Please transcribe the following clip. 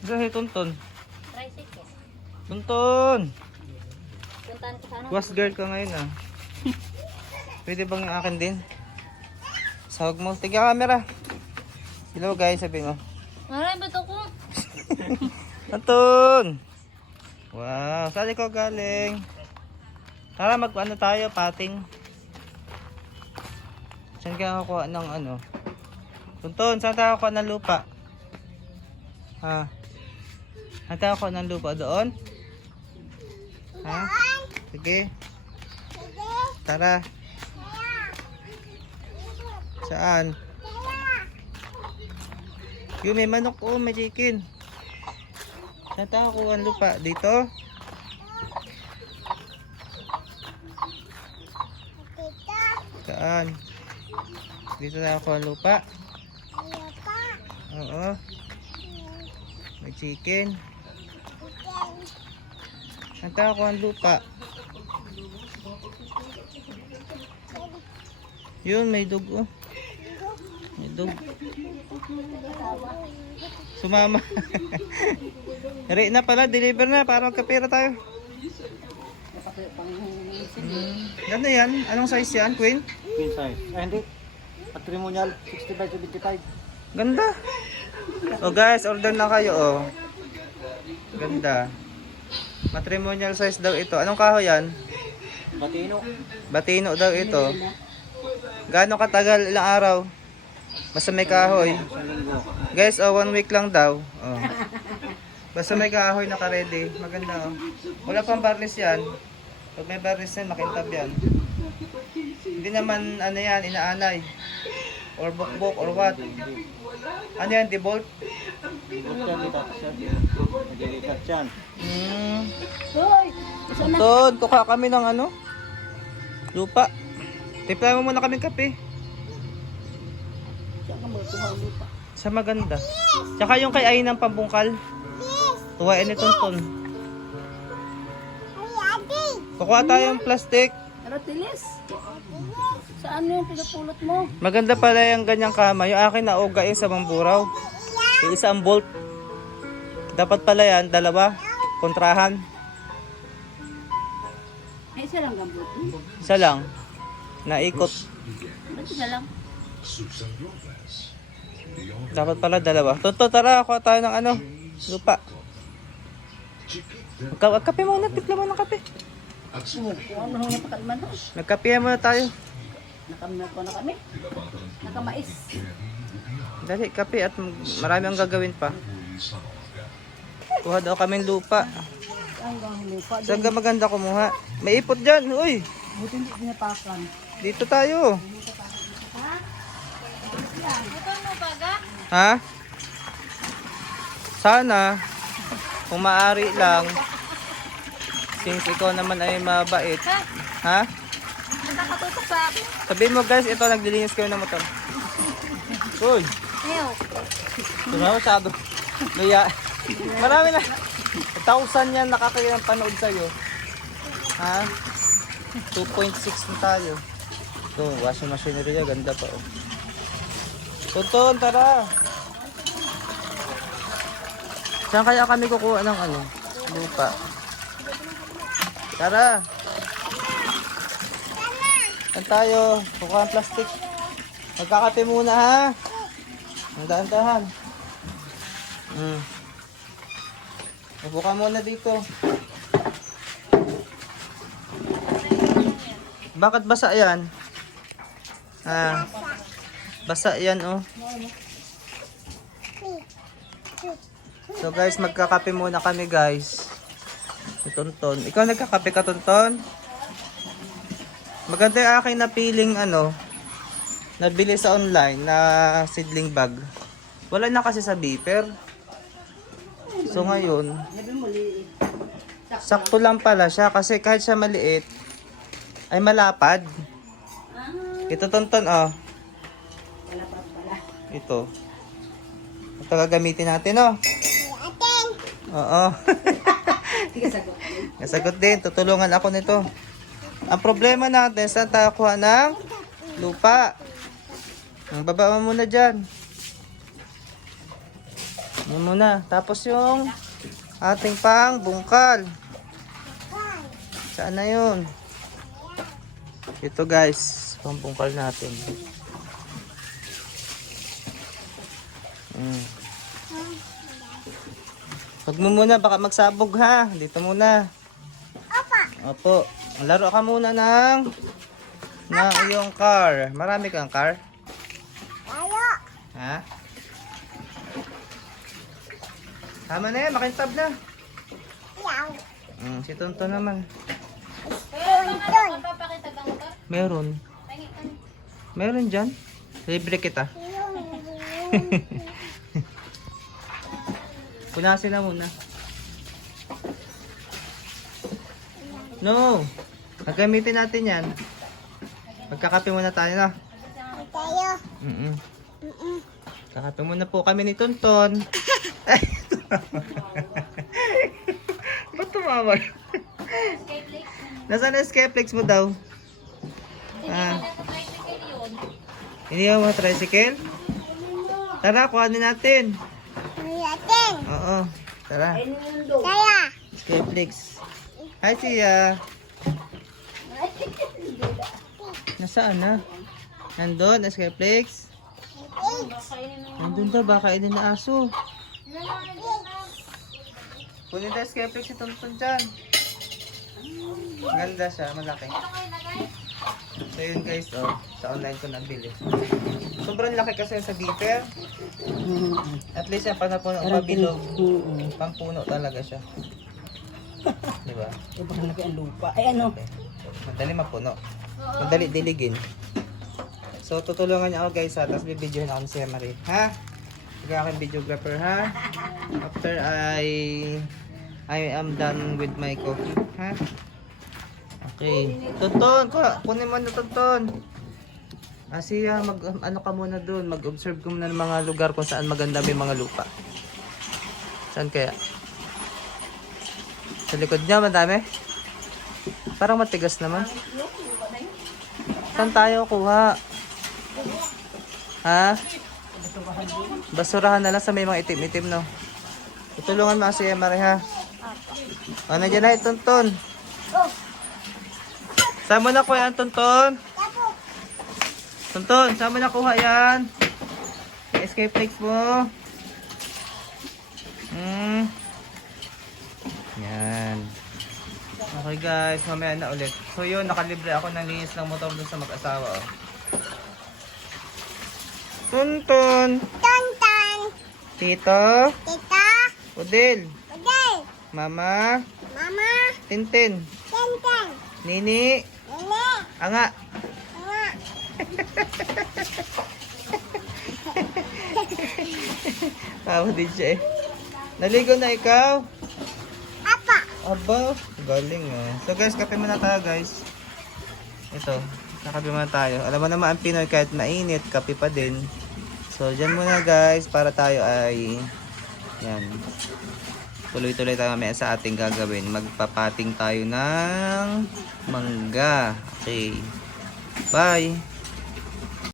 Dahil Tonton. Tricycle. Tonton! Puntahan ko sana. Was girl ka ngayon ah. Pwede bang yung akin din? Sahog mo. Tignan camera. Hello guys, sabi mo. Maray, ba't ako? Tonton! Wow, saan ikaw galing? Tara mag-ano tayo, pating. Saan ka nakakuha ng ano? Tonton, saan tayo nakakuha ng lupa? Ha? Saan tayo nakakuha ng lupa? Doon? Ha? Sige. Tara. Saan? Yung may manok oh, may chicken. Saan tayo nakakuha ng lupa? Dito? Saan? Dito tayo nakakuha ng lupa? Oo. May chicken. Saan tayo nakakuha ng lupa? Yun, may dog oh. May dog. Sumama. Ready na pala, deliver na para magkapira tayo. Ganda yan. Anong size yan, Queen? Queen size. Ay, hindi. Patrimonial, 65-75. Ganda. Oh guys, order na kayo oh. Ganda. Matrimonial size daw ito. Anong kahoy yan? Batino. Batino daw ito. Gaano katagal, ilang araw? Basta may kahoy. Sa linggo. Guys, 1 week lang daw. Oh. Basta may kahoy naka-ready. Maganda oh. Wala pang barnis yan. Pag may barnis yan, makintab yan. Hindi naman ano yan, inaanay. Or bukbok or what. Ano yan, debolt? Buksan dito. Nagalitat yan. Hoy! Ton, kuha kami ng ano? Lupa. Tipla mo muna kaming kape. Sa maganda. Tsaka yung kay Ay ng pambungkal. Tuwain ni Tonton. Kukuha tayong plastic. Aratilis. Saan yung pinapulot mo? Maganda pala yung ganyang kama. Yung akin na uga sa Mamburaw. Yung isa ang bolt. Dapat pala yan, dalawa. Kontrahan. Ay, isa lang gambot. Isa lang. Naikot. Ba't isa lang? Dapat pala dalawa. Tonton, tara. Kuha tayo ng ano. Lupa. Kape muna. Tipla mo ng kape. Kung ano yung pakalman ho. Nagkape muna tayo. Nakamako na kami. Nakamais. Dali, kape at marami ang gagawin pa. Kuha daw kaming lupa. Hanggang lupa. Saan ka maganda kumuha? May ipot dyan. Uy, Buti hindi pinapakan. dito tayo. Ito mo baga? Ha? Sana, kung maaari lang, since ikaw naman ay mabait. Ha? Nakatutok sa akin. Sabihin mo guys, ito naglilinis kayo ng motor. Uy, Ayaw. sumama masyado. Luya. Marami na. 1,000 yan nakakaya ng panood sa'yo. Ha? 2.6 na tayo. Ito, washing machinery niya. Ganda pa oh. Tonton, tara. Saan kaya kami kukuha ng ano? Lupa. Tara. Saan tayo? Kukuha ng plastic. Magkakape muna ha. Ang daan-dahan. Upo muna dito. Bakit basa yan? Ah, basa yan oh. So guys, magkakape muna kami guys. Si Tonton. Ikaw nagkakape ka, Tonton? Maganda yung aking napiling ano, nabili sa online na seedling bag. Wala na kasi sa beeper. So ngayon, sakto lang pala siya kasi kahit siya maliit, ay malapad. Ito Tonton oh. Ito. Ito gagamitin natin oh. Oo. Nasagot din. Tutulungan ako nito. Ang problema natin, saan tayo kuha ng lupa? Ang baba mo muna dyan. Yan muna. Tapos yung ating pang bungkal. Saan na yun? Ito guys, pang bungkal natin. Huwag mo muna, baka magsabog ha. Dito muna. Opo. Laro ka muna ng iyong car. Marami kang car? Ha? Tama na yan, makintab na. Si Tonton naman. Magpapakita ka mo ka? Meron. Meron dyan. Libre kita. Punasin na muna. No. Gagamitin natin yan. Magkakape muna tayo na. Kakape muna po kami ni Tonton. Ba't tumawag? Nasaan na Skeplex mo daw? Hindi mo tricycle? Tara, kuhanin natin. Oo, tara. Skeplex. Hi, Sia. Nasaan na? Nandun, Skeplex. Nandun daw, baka inin na aso. Kunin tayo Skeplex si Tonton dyan. Ganda siya, malaki. So yun guys, sa online ko nabili. Sobrang laki kasi sa beeper. At least yung panapuno ang pabilog. Pampuno talaga siya. Diba? Iba ka laki ang lupa. Ay ano? Okay. Madali mapuno. Madali diligin. So tutulungan niya ako guys ha. Tapos bibidyohin ako ni Sia Marie. Ha? Ikaw aking videographer ha. After I am done with my coffee. Ha? Okay. Tonton, kunin mo na Tonton. Siya, ano ka muna doon. Mag-observe ka muna ng mga lugar kung saan maganda may mga lupa. Saan kaya? Sa likod niya, madami? Parang matigas naman. Saan tayo kuha? Ha? Basurahan na lang sa may mga itim-itim, no? Tutulungan mo si Marie, ha? O, nandiyan na Tonton. Saan mo nakuha yan, Tonton? Tonton, saan mo nakuha yan? Escape flakes mo. Yan. Okay guys, mamaya na ulit. So yun, nakalibre ako ng linis ng motor dun sa mag-asawa. Oh. Tonton. Tito. Udil. Mama. Tintin. Nini. Anga. Tawa din siya eh. Naligo na ikaw? Aba, galing oh. So guys, kape muna tayo guys. Ito, nakape muna tayo. Alam mo naman ang Pinoy kahit mainit, kape pa din. So dyan muna guys, para tayo ay yan. Tuloy-tuloy tayo mamaya sa ating gagawin. Magpapating tayo ng mangga. Okay. Bye!